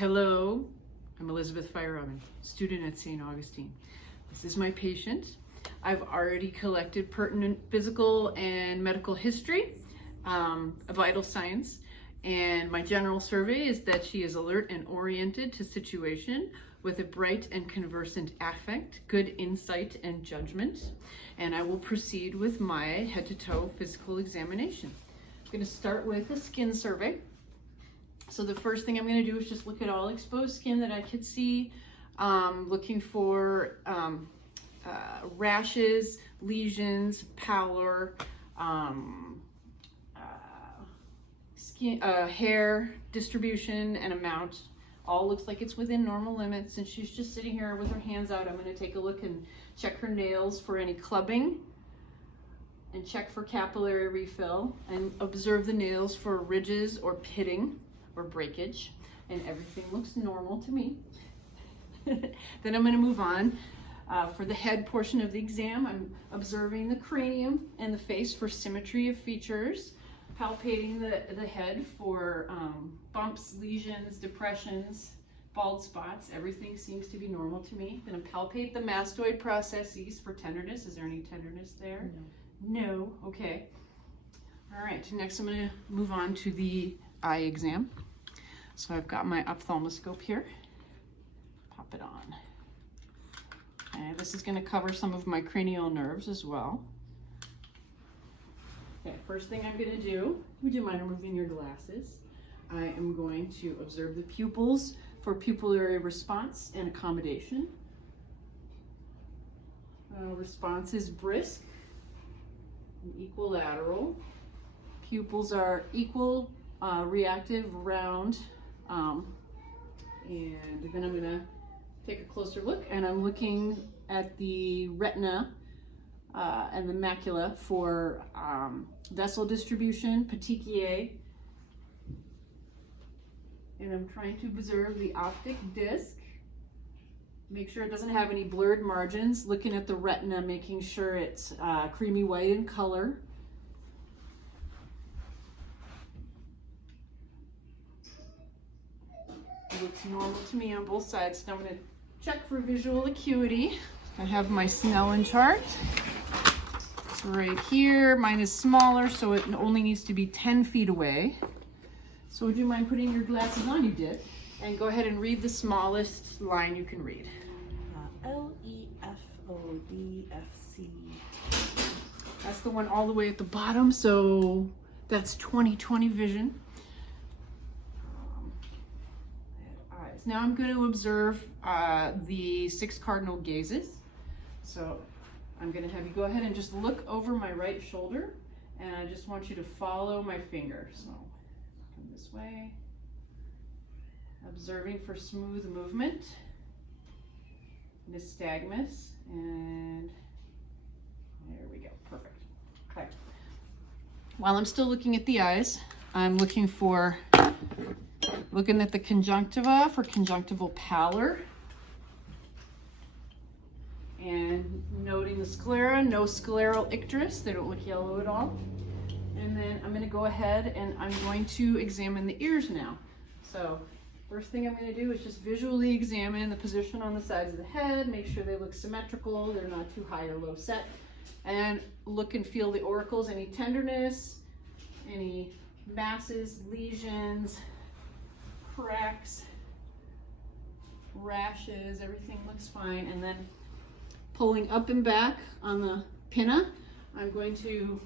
Hello, I'm Elizabeth Feierabend, student at St. Augustine. This is my patient. I've already collected pertinent physical and medical history, vital signs, and my general survey is that she is alert and oriented to situation with a bright and conversant affect, good insight and judgment, and I will proceed with my head to toe physical examination. I'm going to start with a skin survey. So the first thing I'm going to do is just look at all exposed skin that I could see, looking for rashes, lesions, pallor, skin, hair distribution and amount. All looks like it's within normal limits. And she's just sitting here with her hands out. I'm going to take a look and check her nails for any clubbing and check for capillary refill and observe the nails for ridges or pitting or breakage, and everything looks normal to me. Then I'm going to move on. For the head portion of the exam, I'm observing the cranium and the face for symmetry of features, palpating the head for bumps, lesions, depressions, bald spots. Everything seems to be normal to me. Then I palpate the mastoid processes for tenderness. Is there any tenderness there? No. No. Okay. All right. Next, I'm going to move on to the eye exam. So I've got my ophthalmoscope here. Pop it on. And this is going to cover some of my cranial nerves as well. Okay, first thing I'm going to do, would you mind removing your glasses? I am going to observe the pupils for pupillary response and accommodation. Response is brisk and equilateral. Pupils are equal, reactive, round, and then I'm going to take a closer look, and I'm looking at the retina and the macula for vessel distribution, petechiae, and I'm trying to observe the optic disc. Make sure it doesn't have any blurred margins. Looking at the retina, making sure it's creamy white in color. It looks normal to me on both sides. Now I'm going to check for visual acuity. I have my Snellen chart. It's right here. Mine is smaller, so it only needs to be 10 feet away. So would you mind putting your glasses on? You did. And go ahead and read the smallest line you can read. L-E-F-O-D-F-C. That's the one all the way at the bottom, so that's 20/20 vision. Eyes. Now I'm going to observe the 6 cardinal gazes. So I'm going to have you go ahead and just look over my right shoulder, and I just want you to follow my finger. So come this way, observing for smooth movement, nystagmus, and there we go, perfect. Okay. While I'm still looking at the eyes, I'm looking at the conjunctiva for conjunctival pallor, and noting the sclera, no scleral icterus, they don't look yellow at all. And then I'm going to go ahead and I'm going to examine the ears now. So first thing I'm going to do is just visually examine the position on the sides of the head, make sure they look symmetrical, they're not too high or low set, and look and feel the auricles, any tenderness, any masses, lesions, cracks, rashes, everything looks fine. And then pulling up and back on the pinna, I'm going to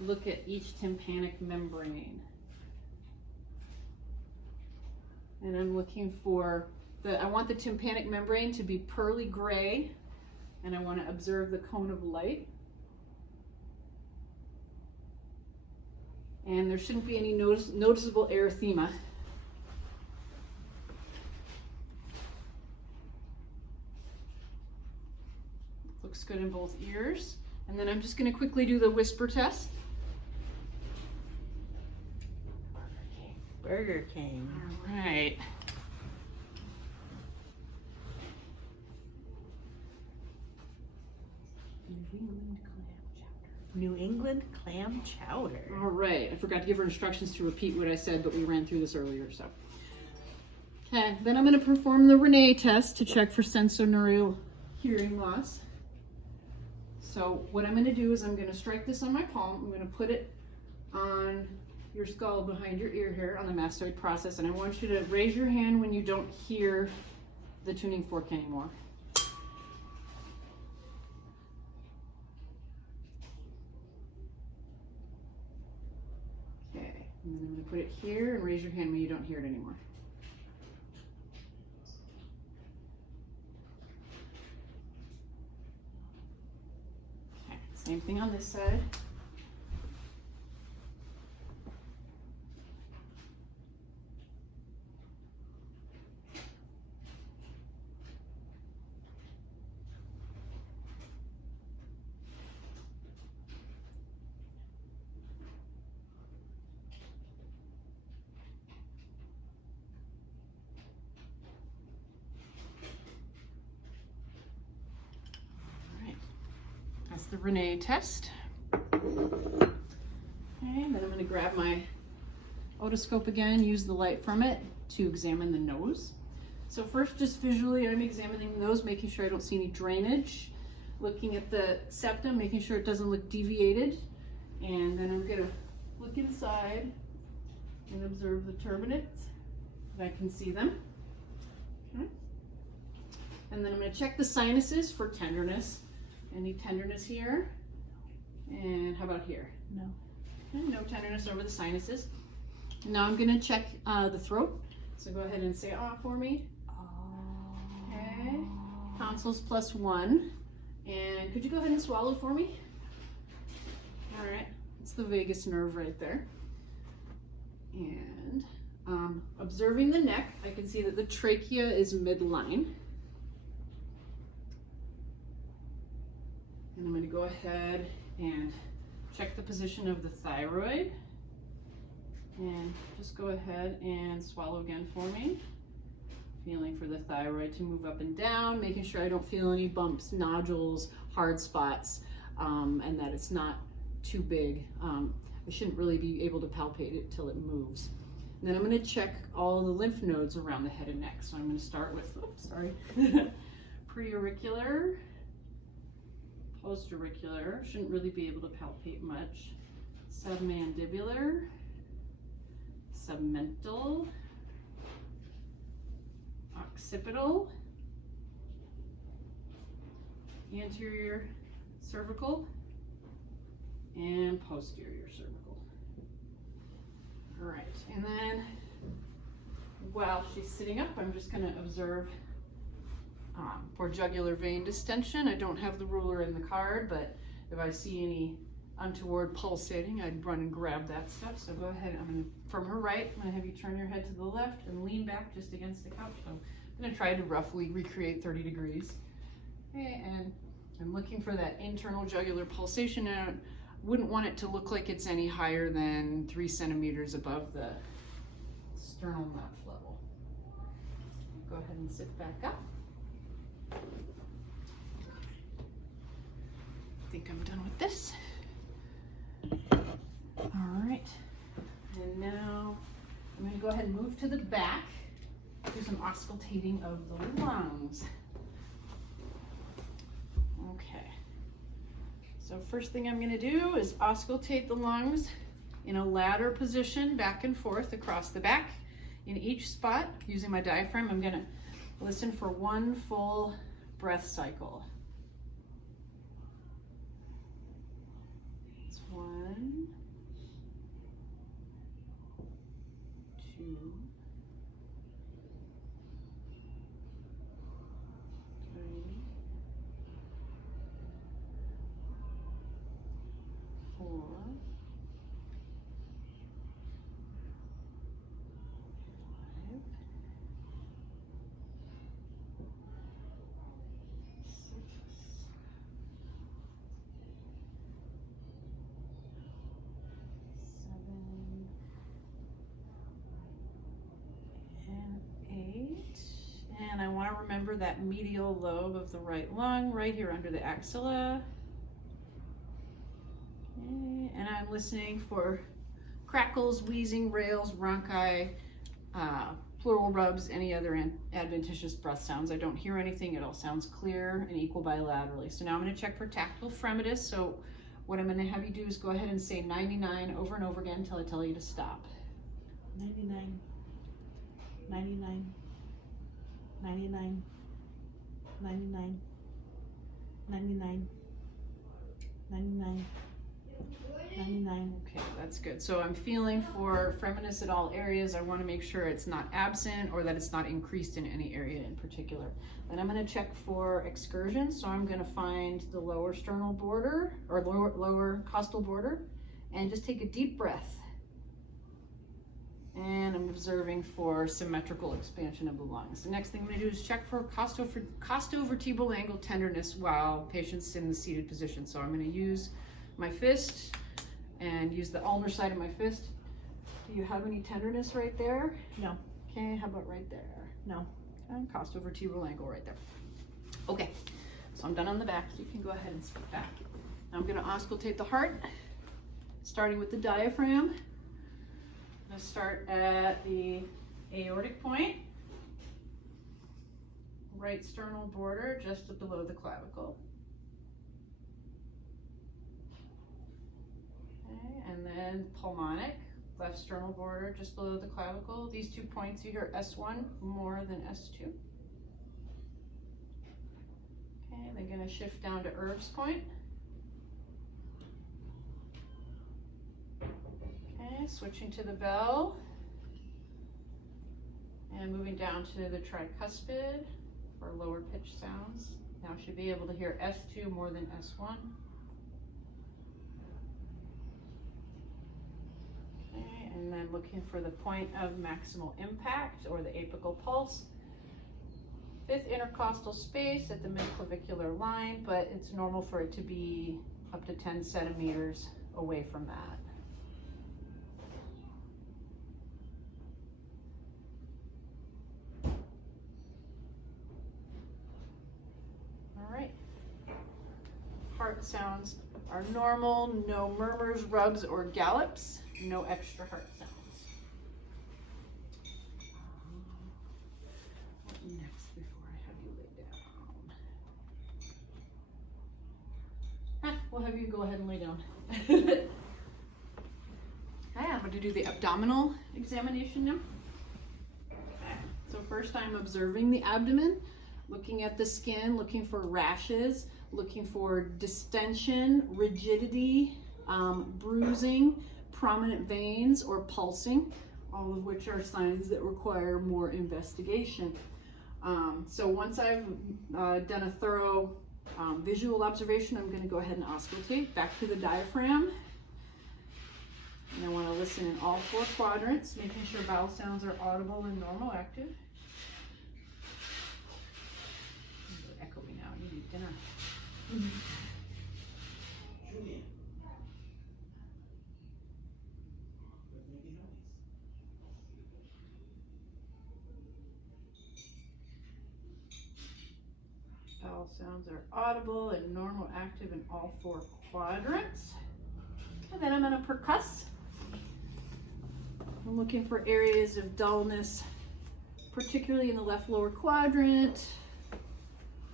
look at each tympanic membrane. And I'm looking for I want the tympanic membrane to be pearly gray, and I want to observe the cone of light. And there shouldn't be any noticeable erythema. Looks good in both ears. And then I'm just going to quickly do the whisper test. Burger King. All right. New England clam chowder. All right. I forgot to give her instructions to repeat what I said, but we ran through this earlier, so. Okay, then I'm going to perform the Renee test to check for sensorineural hearing loss. So what I'm going to do is I'm going to strike this on my palm. I'm going to put it on your skull behind your ear here on the mastoid process, and I want you to raise your hand when you don't hear the tuning fork anymore. Okay, and then I'm going to put it here and raise your hand when you don't hear it anymore. Okay, same thing on this side. That's the Renee test. Okay, and then I'm going to grab my otoscope again, use the light from it to examine the nose. So first, just visually, I'm examining the nose, making sure I don't see any drainage, looking at the septum, making sure it doesn't look deviated, and then I'm going to look inside and observe the turbinates, if I can see them. Okay. And then I'm going to check the sinuses for tenderness. Any tenderness here? And how about here? No. Okay, no tenderness over the sinuses. And now I'm going to check the throat. So go ahead and say ah for me. Okay. Tonsils +1. And could you go ahead and swallow for me? All right. It's the vagus nerve right there. And observing the neck, I can see that the trachea is midline. And I'm going to go ahead and check the position of the thyroid. And just go ahead and swallow again for me. Feeling for the thyroid to move up and down, making sure I don't feel any bumps, nodules, hard spots, and that it's not too big. I shouldn't really be able to palpate it till it moves. And then I'm going to check all the lymph nodes around the head and neck. So I'm going to start with, oops, sorry, preauricular, postauricular, shouldn't really be able to palpate much, submandibular, submental, occipital, anterior cervical, and posterior cervical. All right, and then while she's sitting up, I'm just going to observe for jugular vein distension. I don't have the ruler in the card, but if I see any untoward pulsating, I'd run and grab that stuff. So go ahead, from her right, I'm gonna have you turn your head to the left and lean back just against the couch. So I'm gonna try to roughly recreate 30 degrees. Okay, and I'm looking for that internal jugular pulsation, and I wouldn't want it to look like it's any higher than 3 centimeters above the sternal notch level. Go ahead and sit back up. I think I'm done with this. All right, and now I'm going to go ahead and move to the back, do some auscultating of the lungs. Okay, so first thing I'm going to do is auscultate the lungs in a ladder position, back and forth across the back. In each spot, using my diaphragm, I'm going to listen for 1 full breath cycle. It's 1, 2, 3, 4, 5, 6, 7, and 8. And I want to remember that medial lobe of the right lung right here under the axilla. Okay. And I'm listening for crackles, wheezing, rales, rhonchi, pleural rubs, any other adventitious breath sounds. I don't hear anything. It all sounds clear and equal bilaterally. So now I'm going to check for tactile fremitus. So what I'm going to have you do is go ahead and say 99 over and over again until I tell you to stop. 99, 99, 99, 99, 99, 99, 99. Okay, that's good. So I'm feeling for fremitus at all areas. I want to make sure it's not absent or that it's not increased in any area in particular. Then I'm going to check for excursion. So I'm going to find the lower sternal border or lower costal border and just take a deep breath. And I'm observing for symmetrical expansion of the lungs. The next thing I'm going to do is check for costovertebral angle tenderness while patient's in the seated position. So I'm going to use my fist and use the ulnar side of my fist. Do you have any tenderness right there? No. Okay, how about right there? No. Okay, costovertebral angle right there. Okay, so I'm done on the back. You can go ahead and speak back. Now I'm going to auscultate the heart, starting with the diaphragm. I'm going to start at the aortic point, right sternal border just below the clavicle. Okay, and then pulmonic, left sternal border just below the clavicle. These 2 points, you hear S1 more than S2. Okay, then going to shift down to Erb's point. Okay, switching to the bell and moving down to the tricuspid for lower pitch sounds. Now should be able to hear S2 more than S1. Okay, and then looking for the point of maximal impact or the apical pulse. Fifth intercostal space at the midclavicular line, but it's normal for it to be up to 10 centimeters away from that. Heart sounds are normal, no murmurs, rubs, or gallops, no extra heart sounds. What next before I have you lay down? We'll have you go ahead and lay down. Okay, I'm going to do the abdominal examination now. So first I'm observing the abdomen, looking at the skin, looking for rashes, looking for distension, rigidity, bruising, prominent veins, or pulsing, all of which are signs that require more investigation. So once I've done a thorough visual observation, I'm going to go ahead and auscultate back to the diaphragm. And I want to listen in all 4 quadrants, making sure vowel sounds are audible and normal active. Echoey now, you need dinner. Julian. Vowel sounds are audible and normal active in all 4 quadrants. And then I'm going to percuss. I'm looking for areas of dullness, particularly in the left lower quadrant.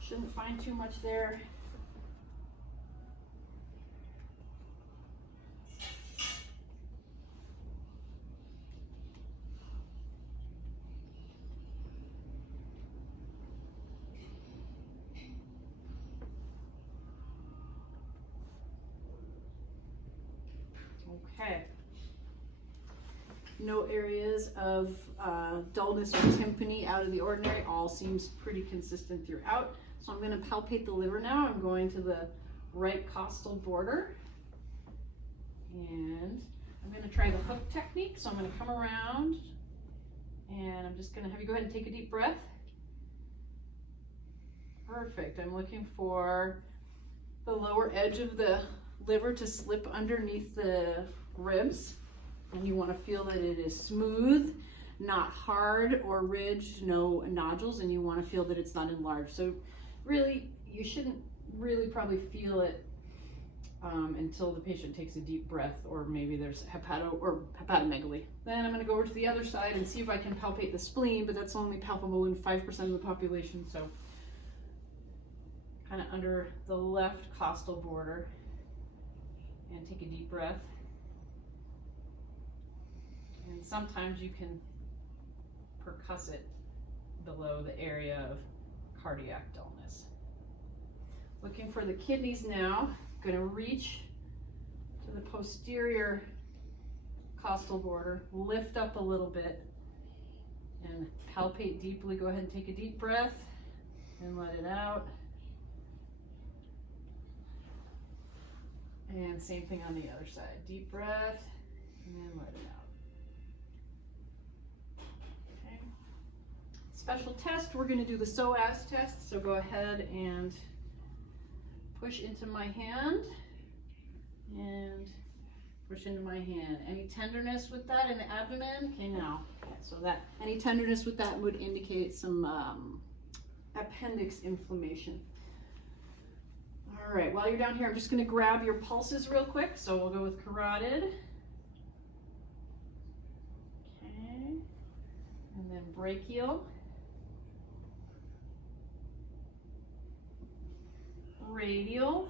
Shouldn't find too much there. Okay. No areas of dullness or tympany out of the ordinary. All seems pretty consistent throughout. So I'm going to palpate the liver now. I'm going to the right costal border. And I'm going to try the hook technique. So I'm going to come around and I'm just going to have you go ahead and take a deep breath. Perfect. I'm looking for the lower edge of the liver to slip underneath the ribs. And you want to feel that it is smooth, not hard or ridged, no nodules, and you want to feel that it's not enlarged. So really, you shouldn't really probably feel it until the patient takes a deep breath, or maybe there's hepatomegaly. Then I'm going to go over to the other side and see if I can palpate the spleen, but that's only palpable in 5% of the population, so kind of under the left costal border. And take a deep breath. And sometimes you can percuss it below the area of cardiac dullness. Looking for the kidneys now. I'm going to reach to the posterior costal border, lift up a little bit, and palpate deeply. Go ahead and take a deep breath and let it out. And same thing on the other side. Deep breath and let it out. Okay. Special test, we're going to do the psoas test. So go ahead and push into my hand and push into my hand. Any tenderness with that in the abdomen? Okay, now. Okay, so that any tenderness with that would indicate some appendix inflammation. All right, while you're down here, I'm just going to grab your pulses real quick. So we'll go with carotid. Okay. And then brachial. Radial.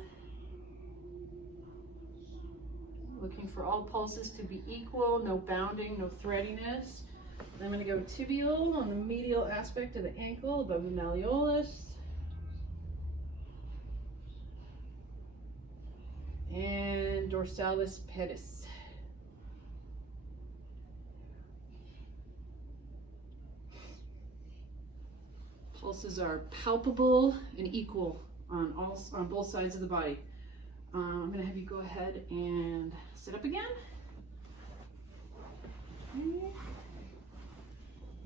Looking for all pulses to be equal, no bounding, no threadiness. Then I'm going to go tibial on the medial aspect of the ankle above the malleolus. And dorsalis pedis. Pulses are palpable and equal on both sides of the body. I'm going to have you go ahead and sit up again. Okay.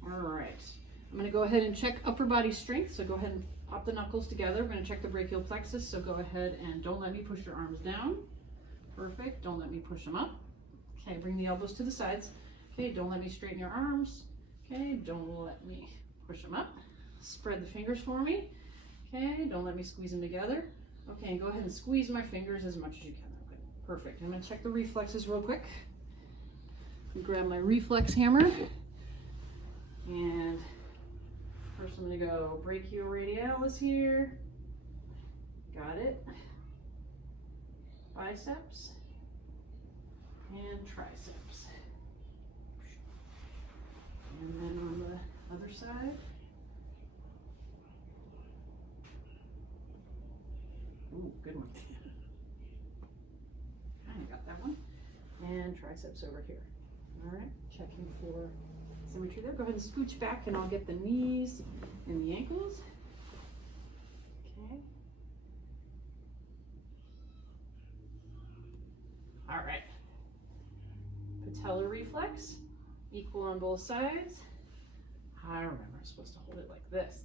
All right. I'm going to go ahead and check upper body strength. So go ahead and pop the knuckles together. We're going to check the brachial plexus. So go ahead and don't let me push your arms down. Perfect. Don't let me push them up. Okay. Bring the elbows to the sides. Okay. Don't let me straighten your arms. Okay. Don't let me push them up. Spread the fingers for me. Okay. Don't let me squeeze them together. Okay. And go ahead and squeeze my fingers as much as you can. Okay. Perfect. I'm going to check the reflexes real quick. Grab my reflex hammer. And first I'm going to go brachioradialis here. Got it. Biceps and triceps. And then on the other side. Ooh, good one. I got that one. And triceps over here. All right, checking for symmetry there. Go ahead and scooch back and I'll get the knees and the ankles. Okay. All right. Patellar reflex, equal on both sides. I remember I'm supposed to hold it like this.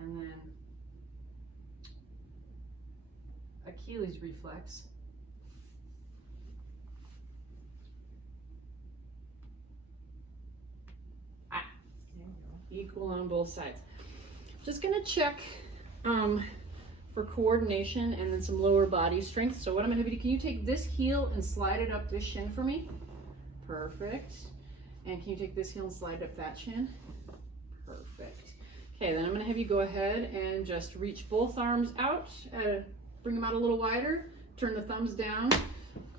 And then Achilles reflex. Equal on both sides. Just gonna check for coordination and then some lower body strength. So what I'm gonna have you do, can you take this heel and slide it up this shin for me? Perfect. And can you take this heel and slide up that shin? Perfect. Okay, then I'm gonna have you go ahead and just reach both arms out, bring them out a little wider, turn the thumbs down.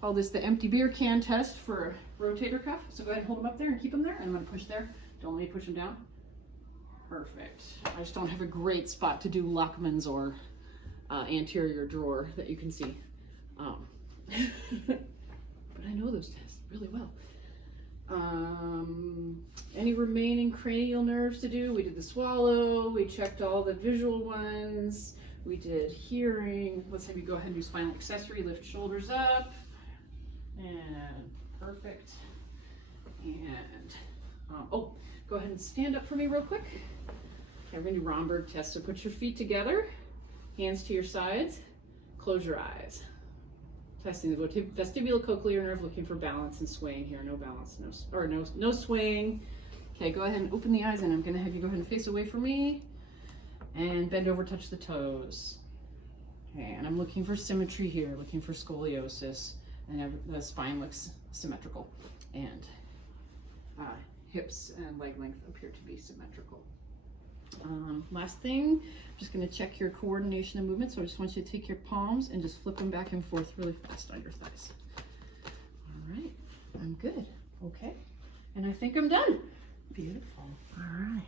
Call this the empty beer can test for rotator cuff. So go ahead and hold them up there and keep them there. And I'm gonna push there. Don't let me push them down. Perfect. I just don't have a great spot to do Luckman's or anterior drawer that you can see. But I know those tests really well. Any remaining cranial nerves to do? We did the swallow. We checked all the visual ones. We did hearing. Let's have you go ahead and do spinal accessory. Lift shoulders up. And perfect. And oh, go ahead and stand up for me real quick. Okay, we're going to do Romberg test. So put your feet together, hands to your sides, close your eyes. Testing the vestibulocochlear nerve, looking for balance and swaying here. No balance, no swaying. Okay, go ahead and open the eyes, and I'm going to have you go ahead and face away from me and bend over, touch the toes. Okay, and I'm looking for symmetry here, looking for scoliosis, and the spine looks symmetrical, and hips and leg length appear to be symmetrical. Last thing, I'm just going to check your coordination of movement, so I just want you to take your palms and just flip them back and forth really fast on your thighs. All right, I'm good. Okay, and I think I'm done. Beautiful. All right.